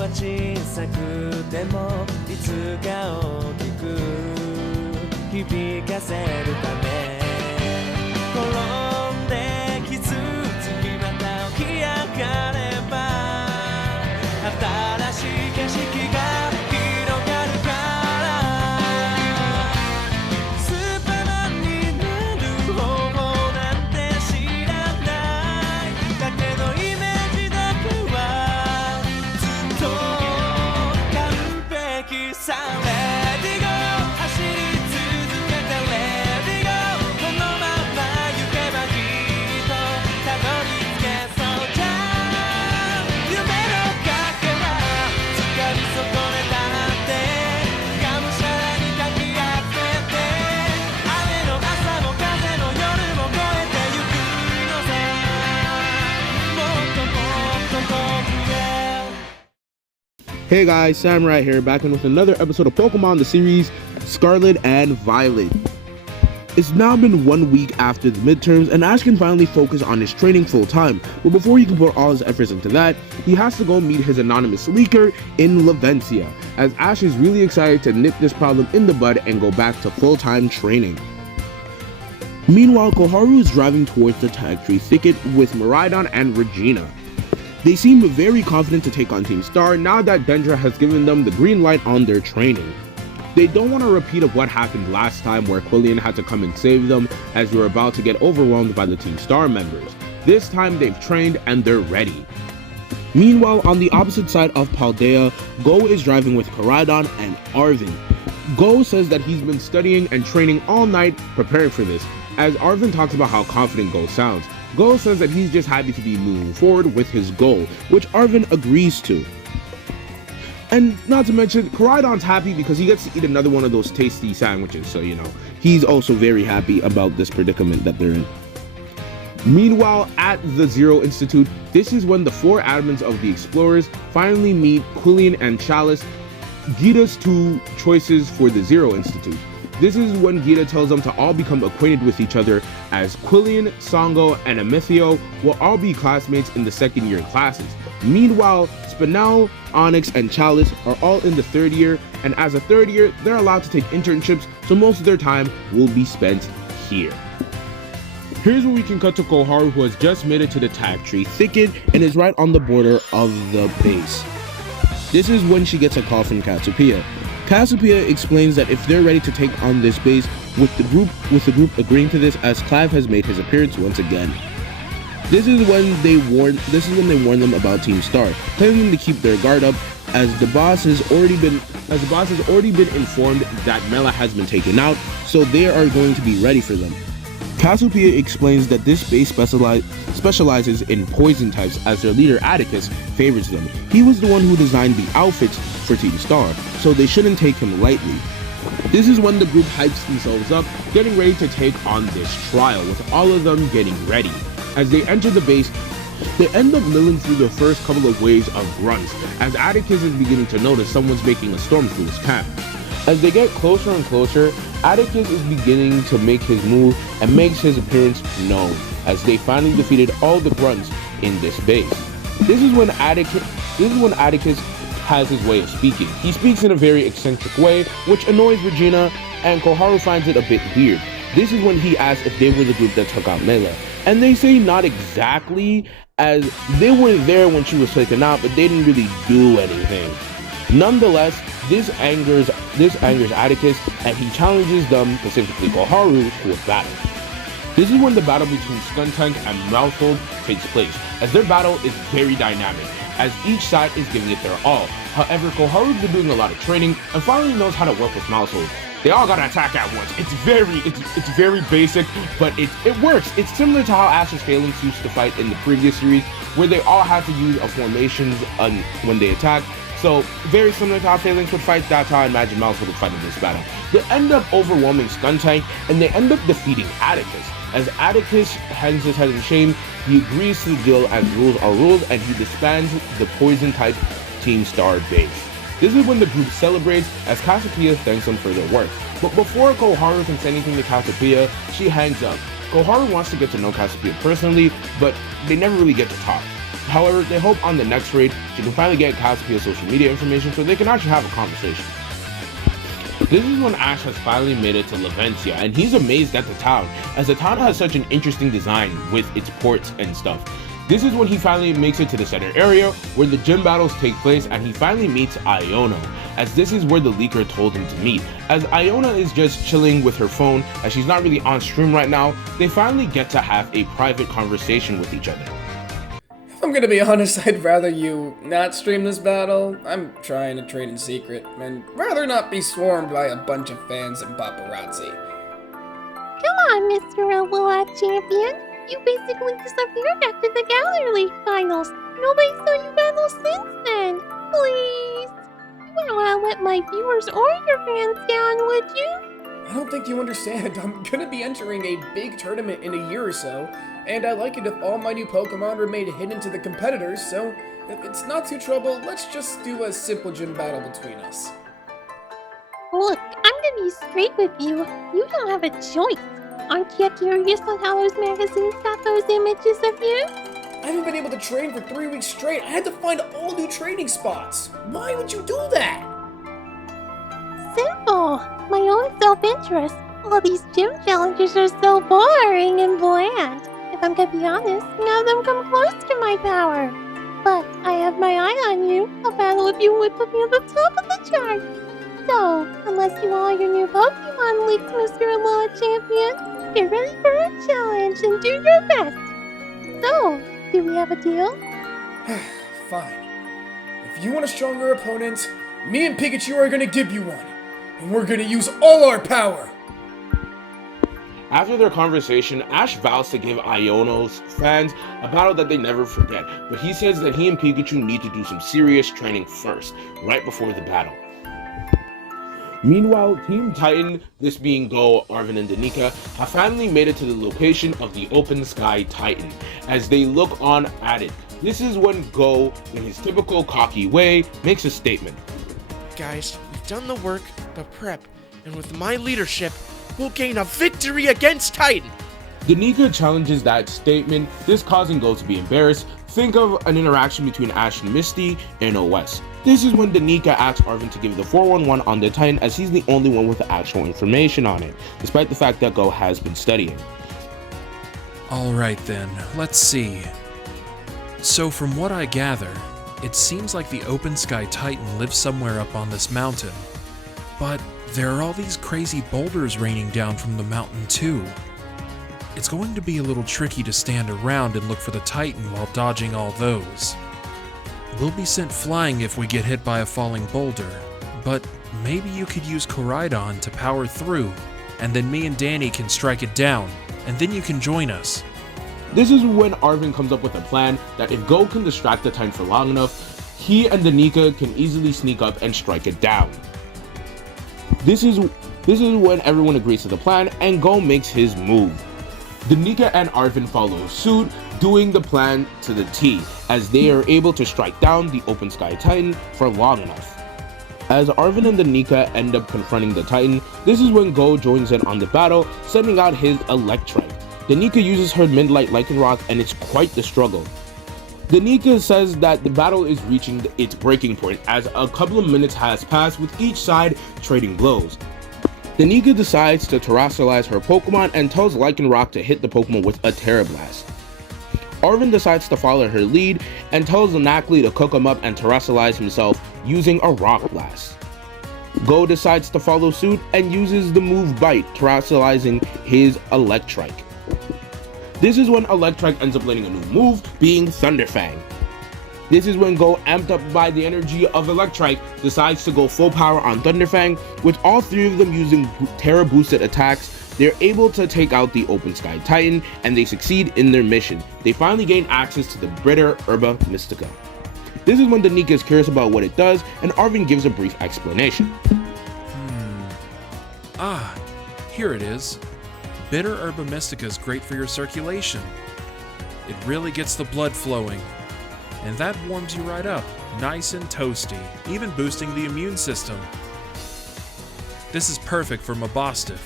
は小さくてもいつか大きく響かせるため転んで傷つきまた起き上がれば新しい景色が広がるからスーパーマンになる方法なんて知らないだけどイメージだけはずっと完璧さ Let it go 走り続けて Let it go このまま行けばきっとたどり着けそうじゃん夢のかけら掴み損ねたってがむしゃらにかき合ってて雨の朝も風の夜も越えてゆくのさもっともっと遠くへ Hey guys, Sam right here, back in with another episode of Pokemon the series Scarlet and Violet. It's now been 1 week after the midterms and Ash can finally focus on his training full time, but before he can put all his efforts into that, he has to go meet his anonymous leaker in Lavencia, as Ash is really excited to nip this problem in the bud and go back to full-time training. Meanwhile, Koharu is driving towards the Tag Tree Thicket with Miraidon and Regina. They seem very confident to take on Team Star now that Dendra has given them the green light on their training. They don't want a repeat of what happened last time where Quillian had to come and save them as they were about to get overwhelmed by the Team Star members. This time they've trained and they're ready. Meanwhile, on the opposite side of Paldea, Go is driving with Koraidon and Arven. Go says that he's been studying and training all night preparing for this, as Arven talks about how confident Go sounds. Go says that he's just happy to be moving forward with his goal, which Arven agrees to. And not to mention, Koraidon's happy because he gets to eat another one of those tasty sandwiches, so you know, he's also very happy about this predicament that they're in. Meanwhile, at the Zero Institute, this is when the 4 admins of the Explorers finally meet Quillian and Chalice, Gita's 2 choices for the Zero Institute. This is when Gita tells them to all become acquainted with each other, as Quillian, Songo, and Amithio will all be classmates in the second year classes. Meanwhile, Spinel, Onyx, and Chalice are all in the 3rd year, and as a 3rd year, they're allowed to take internships, so most of their time will be spent here. Here's where we can cut to Koharu, who has just made it to the Tag Tree Thicket and is right on the border of the base. This is when she gets a call from Cassiopeia. Cassiopeia explains that if they're ready to take on this base, with the group agreeing to this, as Clive has made his appearance once again. This is when they warn them about Team Star, telling them to keep their guard up, as the boss has already been informed that Mela has been taken out, so they are going to be ready for them. Cassiopeia explains that this base specializes in poison types, as their leader Atticus favors them. He was the one who designed the outfits for Team Star, so they shouldn't take him lightly. This is when the group hypes themselves up, getting ready to take on this trial, with all of them getting ready. As they enter the base, they end up milling through the first couple of waves of grunts, as Atticus is beginning to notice someone's making a storm through his camp. As they get closer and closer, Atticus is beginning to make his move and makes his appearance known, as they finally defeated all the grunts in this base. This is when Atticus has his way of speaking. He speaks in a very eccentric way, which annoys Regina, and Koharu finds it a bit weird. This is when he asks if they were the group that took out Mela, and they say not exactly, as they were there when she was taken out, but they didn't really do anything. Nonetheless, this angers Atticus, and he challenges them, specifically Koharu, to a battle. This is when the battle between Skuntank and Malfold takes place, as their battle is very dynamic, as each side is giving it their all. However, Koharu's been doing a lot of training and finally knows how to work with Malfold. They all gotta attack at once. It's very basic, but it works. It's similar to how Ash's Phalanx used to fight in the previous series, where they all had to use a formations when they attack. So, very similar to how Phalanx would fight, that's how I imagine Malfold would fight in this battle. They end up overwhelming Skuntank, and they end up defeating Atticus. As Atticus hangs his head in shame, he agrees to the deal as rules are rules, and he disbands the poison-type Team Star base. This is when the group celebrates, as Cassiopeia thanks them for their work. But before Koharu can say anything to Cassiopeia, she hangs up. Koharu wants to get to know Cassiopeia personally, but they never really get to talk. However, they hope on the next raid she can finally get Cassiopeia's social media information so they can actually have a conversation. This is when Ash has finally made it to Laventia, and he's amazed at the town, as the town has such an interesting design with its ports and stuff. This is when he finally makes it to the center area where the gym battles take place, and he finally meets Iono, as this is where the leaker told him to meet. As Iono is just chilling with her phone, as she's not really on stream right now, they finally get to have a private conversation with each other. If I'm gonna be honest, I'd rather you not stream this battle. I'm trying to train in secret, and rather not be swarmed by a bunch of fans and paparazzi. Come on, Mr. Aloha Champion. You basically disappeared after the Gallery League finals. Nobody saw you battle since then. Please. You wouldn't want to let my viewers or your fans down, would you? I don't think you understand. I'm gonna be entering a big tournament in a year or so, and I like it if all my new Pokemon remain hidden to the competitors, so if it's not too trouble, let's just do a simple gym battle between us. Look, I'm gonna be straight with you. You don't have a choice. Aren't you curious on how those magazines got those images of you? I haven't been able to train for 3 weeks straight. I had to find all new training spots. Why would you do that? Simple. My own self-interest. All these gym challenges are so boring and bland. If I'm gonna be honest, none of them come close to my power. But I have my eye on you. I'll battle if you would put me at the top of the chart. So, unless you want all your new Pokemon leaks, Mr. Aloha Champion, get ready for a challenge and do your best. So, do we have a deal? Fine. If you want a stronger opponent, me and Pikachu are gonna give you one. And we're gonna use all our power! After their conversation, Ash vows to give Iono's fans a battle that they never forget, but he says that he and Pikachu need to do some serious training first, right before the battle. Meanwhile, Team Titan, this being Go, Arven, and Danica, have finally made it to the location of the Open Sky Titan, as they look on at it. This is when Go, in his typical cocky way, makes a statement. Guys, we've done the work, the prep, and with my leadership, we'll gain a victory against Titan! Danica challenges that statement, this causing Go to be embarrassed. Think of an interaction between Ash and Misty in OS. This is when Danica asks Arven to give the 411 on the Titan, as he's the only one with the actual information on it, despite the fact that Go has been studying. Alright then, let's see. So from what I gather, it seems like the Open Sky Titan lives somewhere up on this mountain. But there are all these crazy boulders raining down from the mountain too. It's going to be a little tricky to stand around and look for the Titan while dodging all those. We'll be sent flying if we get hit by a falling boulder, but maybe you could use Koraidon to power through, and then me and Danny can strike it down, and then you can join us. This is when Arven comes up with a plan that if Go can distract the Titan for long enough, he and Danica can easily sneak up and strike it down. This is when everyone agrees to the plan and Go makes his move. Danica and Arven follow suit, doing the plan to the T, as they are able to strike down the Open Sky Titan for long enough. As Arven and Danica end up confronting the Titan, this is when Go joins in on the battle, sending out his Electrike. Danica uses her Midlight Lycanroc, and it's quite the struggle. Danica says that the battle is reaching its breaking point, as a couple of minutes has passed with each side trading blows. Danica decides to terrestrialize her Pokemon and tells Lycanroc to hit the Pokemon with a Terra Blast. Arven decides to follow her lead and tells Nacli to cook him up and terrestrialize himself using a Rock Blast. Go decides to follow suit and uses the move Bite, terrestrializing his Electrike. This is when Electrike ends up learning a new move, being Thunderfang. This is when Go, amped up by the energy of Electrike, decides to go full power on Thunderfang. With all three of them using Terra boosted attacks, they're able to take out the Open Sky Titan, and they succeed in their mission. They finally gain access to the Bitter Herba Mystica. This is when Danica is curious about what it does, and Arven gives a brief explanation. Here it is. Bitter Herba Mystica is great for your circulation. It really gets the blood flowing. And that warms you right up, nice and toasty, even boosting the immune system. This is perfect for Mabostiff.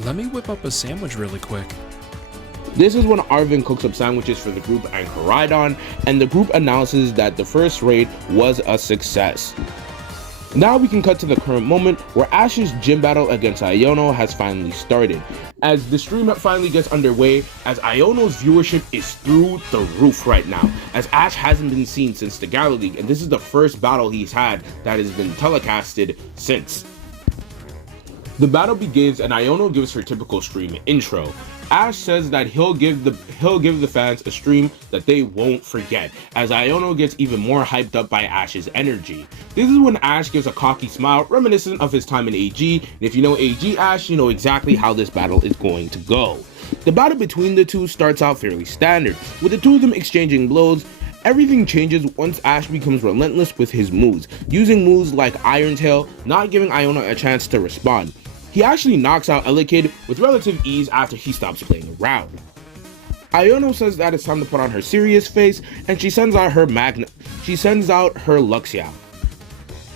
Let me whip up a sandwich really quick. This is when Arven cooks up sandwiches for the group and Koraidon, and the group announces that the first raid was a success. Now we can cut to the current moment where Ash's gym battle against Iono has finally started. As the stream finally gets underway, as Iono's viewership is through the roof right now, as Ash hasn't been seen since the Gala League, and this is the first battle he's had that has been telecasted since. The battle begins and Iono gives her typical stream intro. Ash says that he'll give the fans a stream that they won't forget, as Iono gets even more hyped up by Ash's energy. This is when Ash gives a cocky smile reminiscent of his time in AG, and if you know AG Ash, you know exactly how this battle is going to go. The battle between the two starts out fairly standard, with the two of them exchanging blows. Everything changes once Ash becomes relentless with his moves, using moves like Iron Tail, not giving Iono a chance to respond. He actually knocks out Elekid with relative ease after he stops playing around. Iono says that it's time to put on her serious face, and she sends out her Luxia.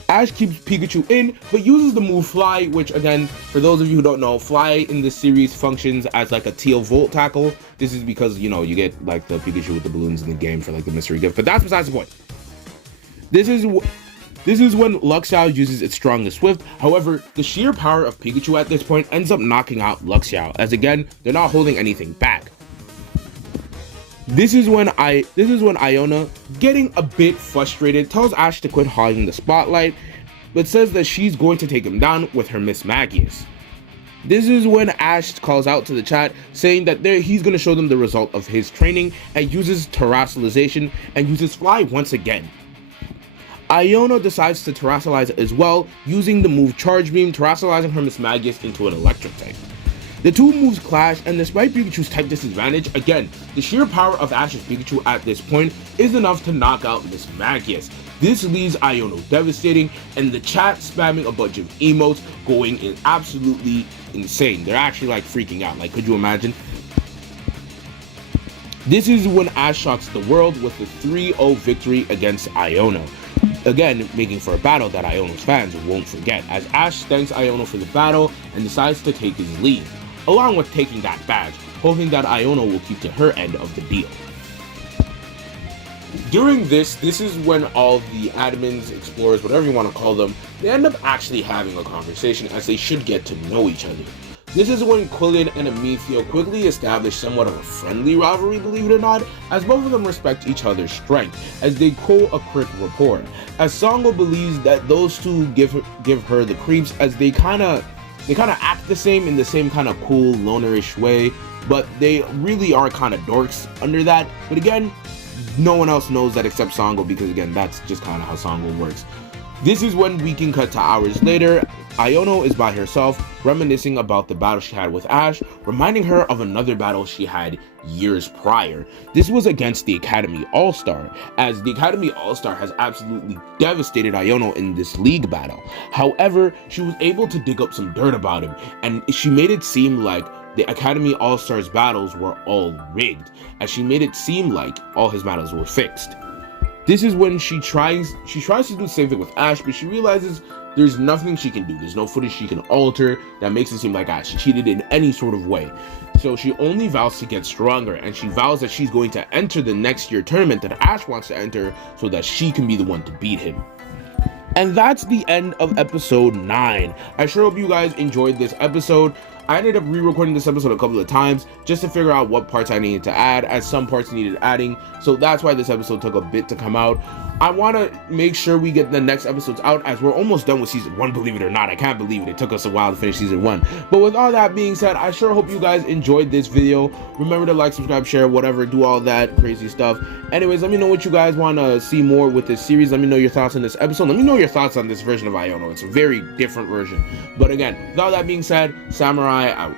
Ash keeps Pikachu in, but uses the move Fly, which again, for those of you who don't know, Fly in this series functions as like a Teal Volt tackle. This is because, you know, you get like the Pikachu with the balloons in the game for like the mystery gift, but that's besides the point. This is when Luxia uses its strongest Swift. However, the sheer power of Pikachu at this point ends up knocking out Luxia, as again, they're not holding anything back. This is when Iono, getting a bit frustrated, tells Ash to quit hogging the spotlight, but says that she's going to take him down with her Miss Magius. This is when Ash calls out to the chat, saying that he's going to show them the result of his training, and uses Terrestrialization and uses Fly once again. Iono decides to Terrestrialize as well, using the move Charge Beam, terrestrializing her Miss Magius into an electric type. The two moves clash, and despite Pikachu's type disadvantage, again, the sheer power of Ash's Pikachu at this point is enough to knock out Miss Magius. This leaves Iono devastating, and the chat spamming a bunch of emotes, going in absolutely insane. They're actually like freaking out, like could you imagine? This is when Ash shocks the world with the 3-0 victory against Iono. Again, making for a battle that Iono's fans won't forget, as Ash thanks Iono for the battle and decides to take his lead, along with taking that badge, hoping that Iono will keep to her end of the deal. During this is when all the admins, explorers, whatever you want to call them, they end up actually having a conversation, as they should get to know each other. This is when Quillian and Amicio quickly establish somewhat of a friendly rivalry, believe it or not, as both of them respect each other's strength, as they co a quick rapport. As Songo believes that those two give her the creeps, as they kind of act the same in the same kind of cool, lonerish way, but they really are kind of dorks under that. But again, no one else knows that except Songo, because again, that's just kind of how Songo works. This is when we can cut to hours later. Iono is by herself, reminiscing about the battle she had with Ash, reminding her of another battle she had years prior. This was against the Academy All-Star, as the Academy All-Star has absolutely devastated Iono in this league battle. However, she was able to dig up some dirt about him, and she made it seem like the Academy All-Stars battles were all rigged, as she made it seem like all his battles were fixed. This is when she tries to do the same thing with Ash, but she realizes there's nothing she can do. There's no footage she can alter that makes it seem like Ash cheated in any sort of way. So she only vows to get stronger, and she vows that she's going to enter the next year tournament that Ash wants to enter so that she can be the one to beat him. And that's the end of episode 9. I sure hope you guys enjoyed this episode. I ended up re-recording this episode a couple of times just to figure out what parts I needed to add, as some parts needed adding, so that's why this episode took a bit to come out. I want to make sure we get the next episodes out, as we're almost done with season 1, believe it or not. I can't believe it. It took us a while to finish season 1. But with all that being said, I sure hope you guys enjoyed this video. Remember to like, subscribe, share, whatever, do all that crazy stuff. Anyways, let me know what you guys want to see more with this series. Let me know your thoughts on this episode. Let me know your thoughts on this version of Iono. It's a very different version. But again, with all that being said, Samurai out.